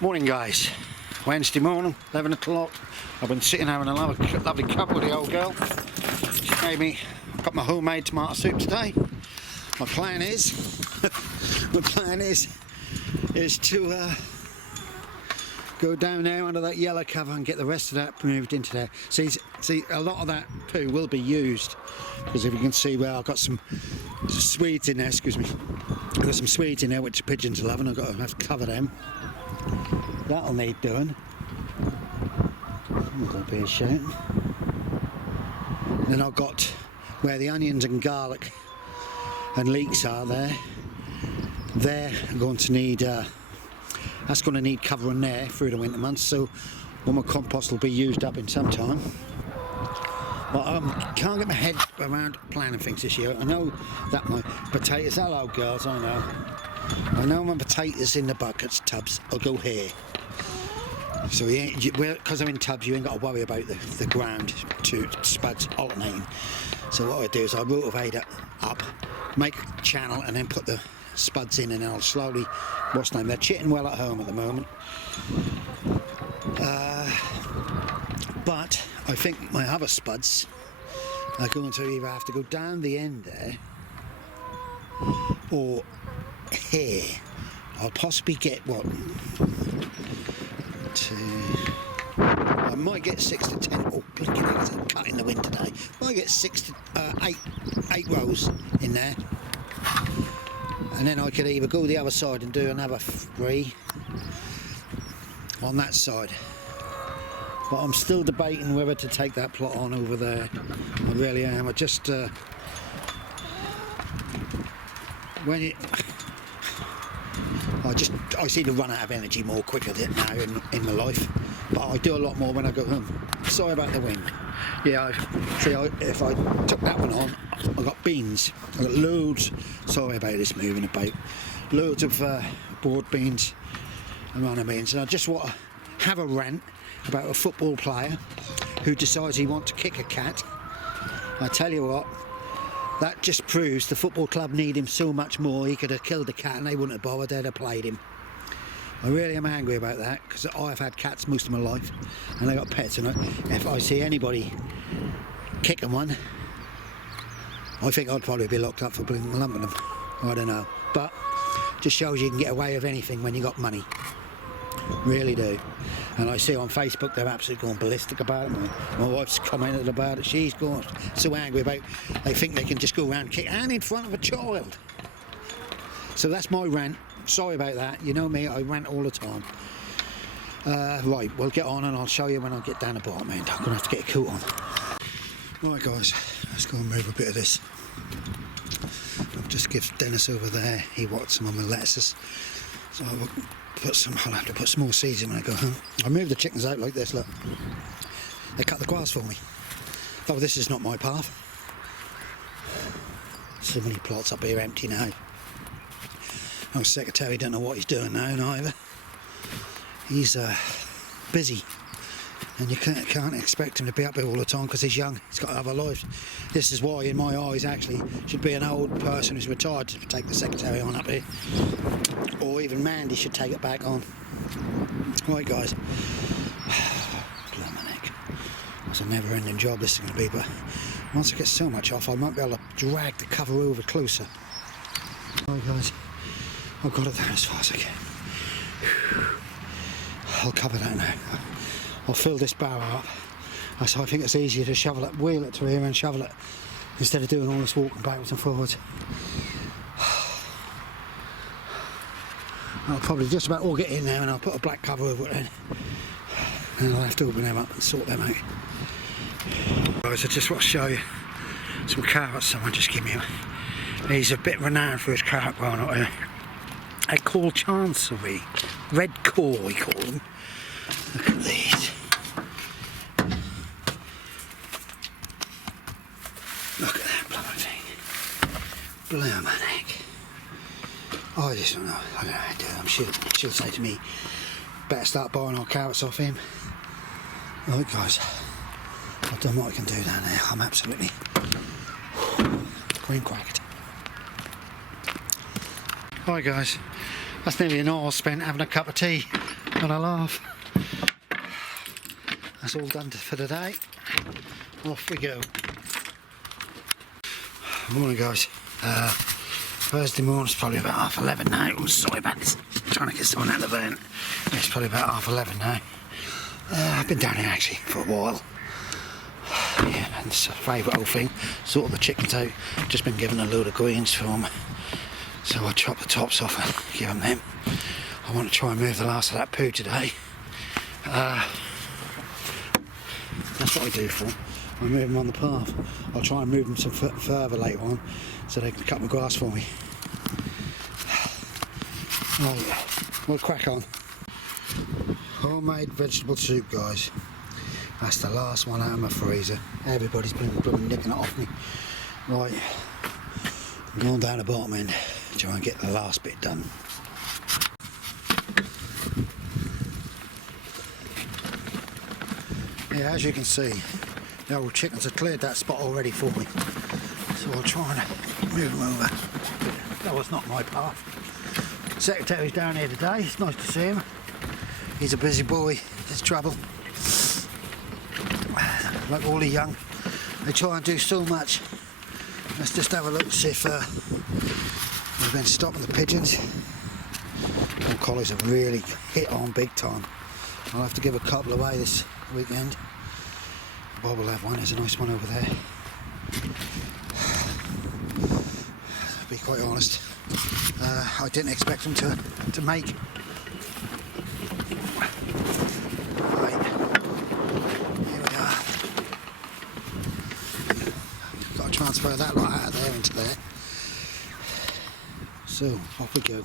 Morning guys, Wednesday morning, 11 o'clock. I've been sitting having a lovely cup with the old girl. She made me, got my homemade tomato soup today. My plan is to go down there under that yellow cover and get the rest of that moved into there. See, a lot of that poo will be used, because if you can see, well, I've got some Swedes in there, excuse me. I've got some Swedes in there which the pigeons love, and I've got to have to cover them. That'll need doing. I'm going to be a shame. Then I've got where the onions and garlic and leeks are there. They're going to need, that's going to need covering there through the winter months, so all my compost will be used up in some time. But I can't get my head around planning things this year. I know that my potatoes, hello girls, I know my potatoes in the buckets, tubs, I'll go here. So because they're in tubs, you ain't got to worry about the ground to spuds alternating. So what I do is I rotivate it up, make a channel, and then put the spuds in, and then I'll slowly, what's the name, they're chitting well at home at the moment. But I think my other spuds are going to either have to go down the end there or here. I'll possibly get what? I might get 6 to 10. Oh, blinking hell, it's cutting the wind today. I might get 6 to 8 rows in there, and then I could either go the other side and do another 3 on that side. But I'm still debating whether to take that plot on over there. I really am. I just I seem to run out of energy more quicker now in my life, but I do a lot more when I go home. Sorry about the wind. Yeah, if I took that one on, I got beans. I got loads. Sorry about this moving about. Loads of broad beans and runner beans, and I just want to have a rant about a football player who decides he wants to kick a cat. I tell you what, that just proves the football club need him so much more. He could have killed the cat and they wouldn't have bothered, they'd have played him. I really am angry about that, because I've had cats most of my life and they got pets, and if I see anybody kicking one, I think I'd probably be locked up for lumping them. I don't know, but just shows you can get away with anything when you got money. Really do. And I see on Facebook they're absolutely going ballistic about it. My wife's commented about it. She's going so angry about they think they can just go around kick and in front of a child. So that's my rant. Sorry about that. You know me, I rant all the time. Right, we'll get on and I'll show you when I get down the bottom end. I'm going to have to get a coat on. Right guys, let's go and move a bit of this. I'll just give Dennis over there, he wants some of my lettuces. So I'll have to put some more seeds in when I go home. I move the chickens out like this, look. They cut the grass for me. Oh, this is not my path. So many plots up here empty now. Our secretary don't know what he's doing now neither. He's busy. And you can't expect him to be up here all the time because he's young. He's got other lives. This is why, in my eyes, actually, should be an old person who's retired to take the secretary on up here. Or even Mandy should take it back on. Right, guys. Blimey neck. It's a never-ending job this is going to be, but once I get so much off, I might be able to drag the cover over closer. Right, guys. I've got it down as far as I can. I'll cover that now. I'll fill this barrow up. So I think it's easier to shovel it, wheel it to here and shovel it, instead of doing all this walking backwards and forwards. I'll probably just about all get in there, and I'll put a black cover over it then. And I'll have to open them up and sort them out. Guys, I just want to show you some carrots someone just gave me. He's a bit renowned for his carrot growing up here. They're called Chancery. Red core, we call them. Look at these. Look at that blooming thing. Blooming heck. I just don't know. I don't know how to do it. She'll say to me, better start buying our carrots off him. Right guys, I've done what I can do down there. I'm absolutely green cracked. Right guys, that's nearly an hour spent having a cup of tea. and a laugh. That's all done for the day. Off we go. Morning guys. Thursday morning's probably about 11:30 now. I'm sorry about this, trying to get someone out of the van. It's probably about 11:30 now. I've been down here actually for a while. Yeah, and it's a favourite old thing. Sort the chickens out. Just been given a load of greens for them. So I chop the tops off and give them. I want to try and move the last of that poo today. That's what I do for them. I move them on the path. I'll try and move them some further later on so they can cut my grass for me. Right, we'll crack on. Homemade vegetable soup, guys. That's the last one out of my freezer. Everybody's been nicking it off me. Right, I'm going down the bottom end to try and get the last bit done. Yeah, as you can see, the old chickens have cleared that spot already for me. So I'll try and move them over. That was not my path. Secretary's down here today. It's nice to see him. He's a busy boy. There's trouble. Like all the young, they try and do so much. Let's just have a look to see if we've been stopping the pigeons. The collies have really hit on big time. I'll have to give a couple away this weekend. Bob will have one. There's a nice one over there. To be quite honest, I didn't expect them to make. Right, here we are. Got to transfer that lot out of there into there. So off we go.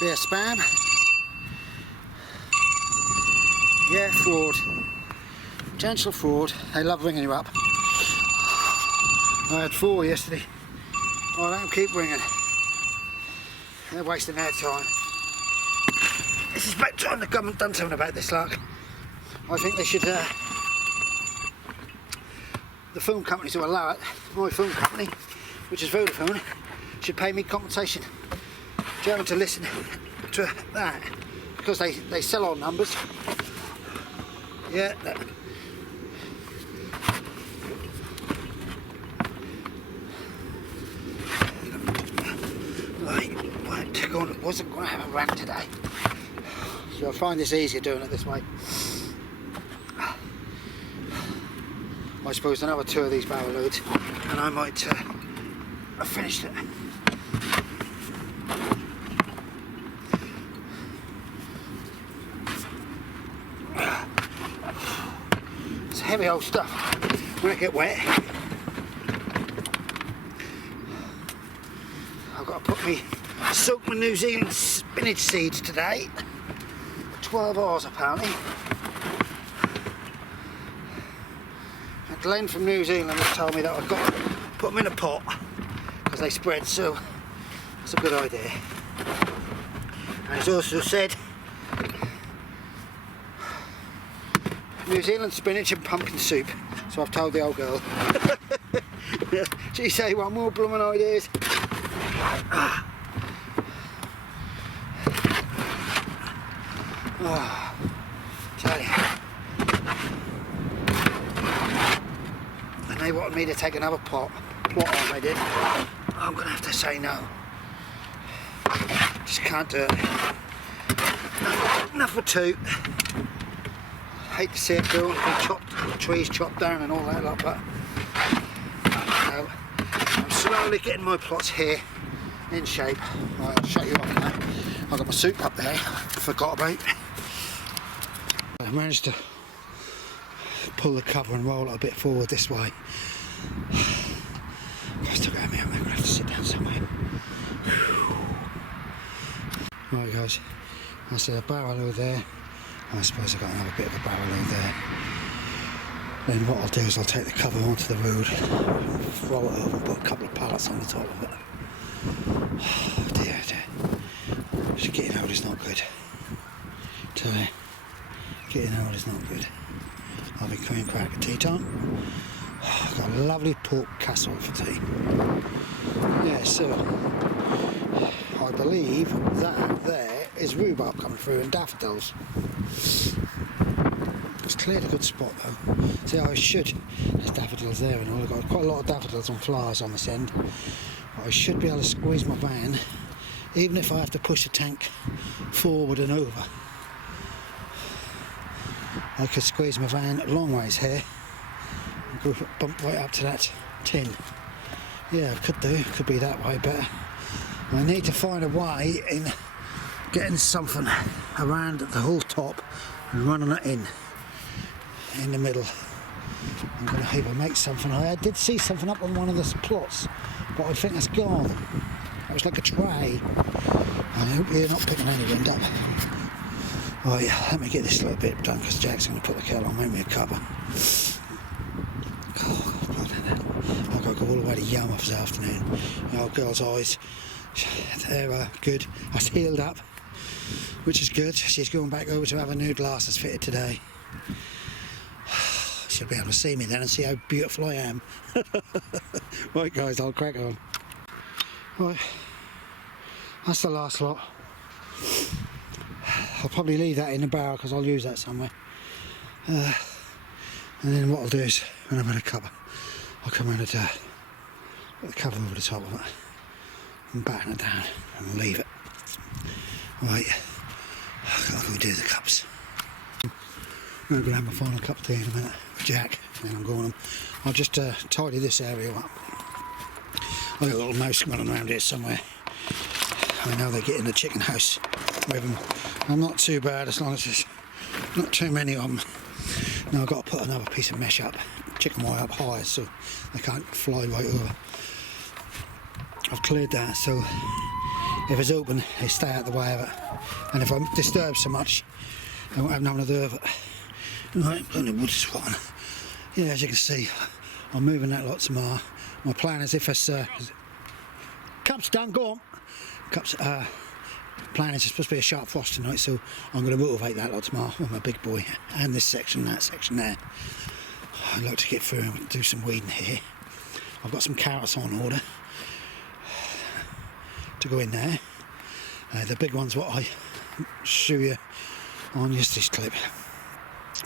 Bit of spam. Yeah, fraud. Potential fraud. They love ringing you up. I had 4 yesterday. Oh, let them keep ringing. They're wasting their time. This is about time the government done something about this, like. I think they should, the phone companies who allow it, my phone company, which is Vodafone, should pay me compensation. Having to listen to that because they sell our numbers. Yeah. Right, wasn't going to have a rant today, so I find this easier doing it this way. I suppose another 2 of these barrel loads, and I might have finished it. Heavy old stuff when it get wet. I've got to soak my New Zealand spinach seeds today. 12 hours apparently. And Glenn from New Zealand has told me that I've got to put them in a pot because they spread, so that's a good idea. And he's also said New Zealand spinach and pumpkin soup. So I've told the old girl. She say one more blooming ideas. Oh, tell you. And they wanted me to take another plot on, they did. I'm gonna have to say no. Just can't do it. Enough for 2. Hate to see it go and be trees chopped down and all that lot, but no. I'm slowly getting my plots here in shape. Right, I'll shut you off now. I've got my soup up there, forgot about. I managed to pull the cover and roll it a bit forward this way. I've still got me out there, I'm going to have to sit down somewhere. Right guys, I see a barrel over there. I suppose I've got another bit of a barrel over there. Then what I'll do is I'll take the cover onto the road, throw it over and put a couple of pallets on the top of it. Oh dear, dear. Just getting old is not good. Tell you, getting old is not good. I'll be coming crack at tea time. Oh, I've got a lovely pork casserole for tea. Yeah, so I believe that there is rhubarb coming through and daffodils. It's cleared a good spot though. See, I should. There's daffodils there and all. I've got quite a lot of daffodils and flowers on this end. But I should be able to squeeze my van, even if I have to push the tank forward and over. I could squeeze my van a long ways here and go bump right up to that tin. Yeah, I could do. Could be that way better. I need to find a way in getting something around the whole top and running it in the middle. I'm going to hope I make something. I did see something up on one of the plots, but I think that's gone. It was like a tray. I hope you're not picking any wind up. Oh yeah, let me get this little bit done because Jack's going to put the kettle on, make me a cuppa. Oh, I've got to go all the way to Yarmouth this afternoon. The old girl's eyes, they're good. That's healed up, which is good. She's going back over to have her new glasses fitted today. She'll be able to see me then and see how beautiful I am. Right guys, I'll crack on. Right, that's the last lot. I'll probably leave that in the barrel because I'll use that somewhere. And then what I'll do is, when I've had a cuppa, I'll come around and put the cover over the top of it and batten it down and leave it. Right, I'll go do the cups. I'm going to have my final cup of tea in a minute with Jack, and then I'm going. I'll just tidy this area up. I've got a little mouse running around here somewhere. I know they get in the chicken house with them. I'm not too bad as long as there's not too many of them. Now I've got to put another piece of mesh up, chicken wire up high so they can't fly right over. I've cleared that so if it's open they stay out the way of it, and if I'm disturbed so much I won't have nothing to do with it. Right, plenty of wood swatting. Yeah, as you can see, I'm moving that lot tomorrow. My plan is if it's cups done, go on. Cups. Plan is it's supposed to be a sharp frost tonight, so I'm going to motivate that lot tomorrow with my big boy and this section, that section there. I'd like to get through and do some weeding here. I've got some carrots on order to go in there. The big ones what I show you on yesterday's clip.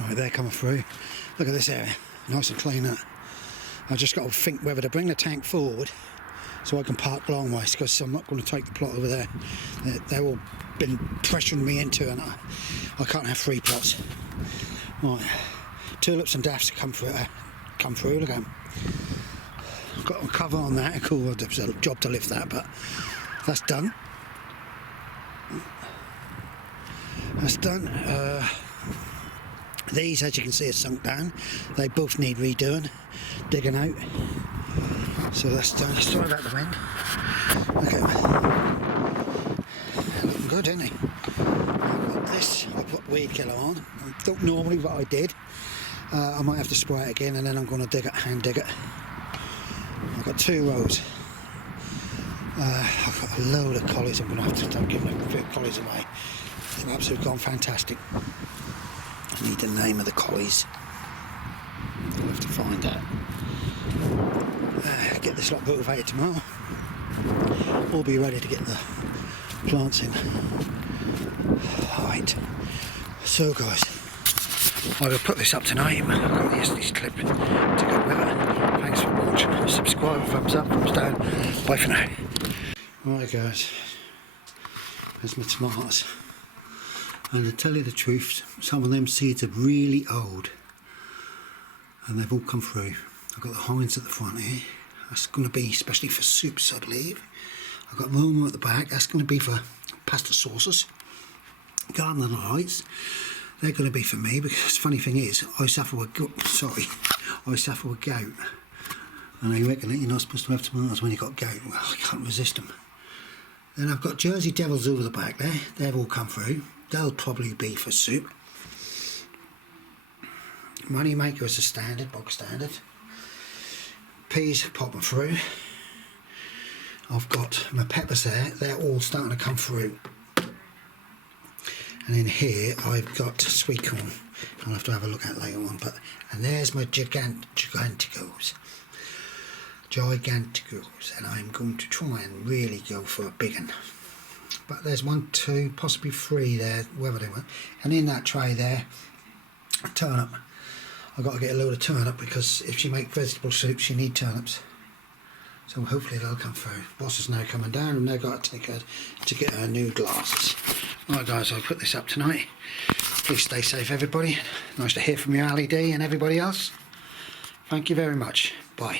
Right, they're coming through. Look at this area, nice and clean that. I've just got to think whether to bring the tank forward so I can park long ways, because I'm not going to take the plot over there. They've all been pressuring me into, and I can't have 3 plots. Right, tulips and daffs come through. Look at them. I've got a cover on that. Cool, there's a job to lift that, but that's done. That's done. These, as you can see, are sunk down. They both need redoing, digging out. So that's done. Sorry about the wind. Okay, looking good, isn't he? I've got this. I put weed killer on. I don't normally, but I did. I might have to spray it again, and then I'm going to dig it, hand dig it. I've got 2 rows. I've got a load of collies. I'm going to have to start giving a few collies away. They've absolutely gone fantastic. I need the name of the collies. I'll have to find that. Get this lot motivated tomorrow. We'll be ready to get the plants in. Alright. So guys, I will put this up tonight. I've got yesterday's clip to go with it. Thanks for watching. Subscribe, thumbs up, thumbs down. Bye for now. Alright guys, there's my tomatoes. And to tell you the truth, some of them seeds are really old and they've all come through. I've got the hinds at the front here. That's going to be especially for soups, I believe. I've got Roma at the back. That's going to be for pasta sauces. Garden lights, they're going to be for me, because the funny thing is, I suffer with gout, and I reckon that you're not supposed to have tomatoes when you've got gout. Well, I can't resist them. Then I've got Jersey Devils over the back there. They've all come through. They'll probably be for soup. money maker is a standard, bog standard. Peas popping through. I've got my peppers there, they're all starting to come through. And in here I've got sweet corn. I'll have to have a look at later on. And there's my giganticos. And I'm going to try and really go for a big one. But there's 1, 2, possibly 3 there, whether they were. And in that tray there, turnip. I've got to get a load of turnip because if you make vegetable soups you need turnips. So hopefully they'll come through. Boss is now coming down and they've got to take her to get her new glasses. Alright guys, I'll put this up tonight. Please stay safe everybody. Nice to hear from you, Ali D and everybody else. Thank you very much. Bye.